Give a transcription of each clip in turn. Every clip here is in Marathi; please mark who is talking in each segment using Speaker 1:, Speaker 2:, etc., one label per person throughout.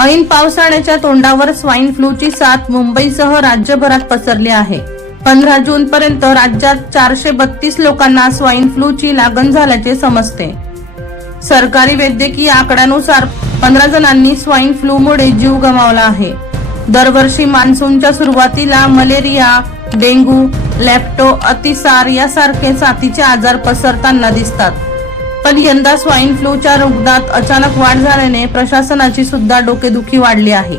Speaker 1: ऐन पावसाळ्याच्या तोंडावर स्वाईन फ्लूची साथ मुंबईसह राज्यभरात पसरली आहे. पंधरा जून पर्यंत राज्यात चारशे बत्तीस लोकांना स्वाईन फ्लूची लागण झाल्याचे समजते. सरकारी वैद्यकीय आकड्यानुसार पंधरा जणांनी स्वाईन फ्लूमुळे जीव गमावला आहे. दरवर्षी मान्सूनच्या सुरुवातीला मलेरिया डेंग्यू लॅप्टो अतिसार यासारखे साथीचे आजार पसरताना दिसतात. पण यंदा स्वाईन फ्लूच्या रुग्णात अचानक वाढ झाल्याने प्रशासनाची सुद्धा डोकेदुखी वाढली आहे.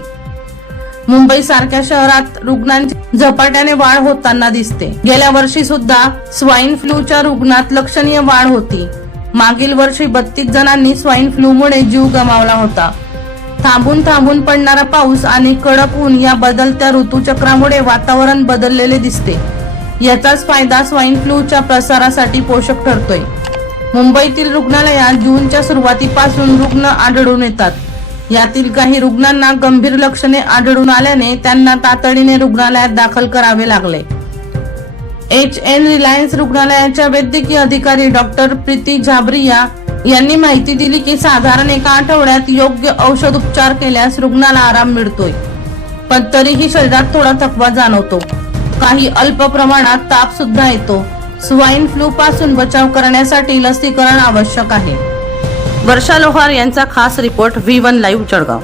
Speaker 1: मुंबई सारख्या शहरात रुग्णांची झपाट्याने वाढ होताना दिसते. गेल्या वर्षी सुद्धा स्वाईन फ्लूच्या रुग्णात लक्षणीय वाढ होती. मागील वर्षी बत्तीस जणांनी स्वाईन फ्लूमुळे जीव गमावला होता. थांबून थांबून पडणारा पाऊस आणि कडक ऊन या बदलत्या ऋतूचक्रामुळे वातावरण बदललेले दिसते. याचाच फायदा स्वाईन फ्लूच्या प्रसारासाठी पोषक ठरतोय. मुंबईतील रुग्णालयात जूनच्या सुरुवातीपासून रुग्ण आढळून येतात. यातील काही रुग्णांना गंभीर लक्षणे आढळून आल्याने त्यांना तातडीने रुग्णालयात दाखल करावे लागले. एच एन रिलायन्स रुग्णालयाच्या वैद्यकीय अधिकारी डॉक्टर प्रीती झाबरिया यांनी माहिती दिली की साधारण एका आठवड्यात योग्य औषध उपचार केल्यास रुग्णाला आराम मिळतोय. पण तरीही शरीरात थोडा थकवा जाणवतो. काही अल्प प्रमाणात ताप सुद्धा येतो. स्वाईन फ्लू पासून बचाव करण्यासाठी लसीकरण आवश्यक आहे. वर्षा लोहार यांचा खास report V one live Jalgaon.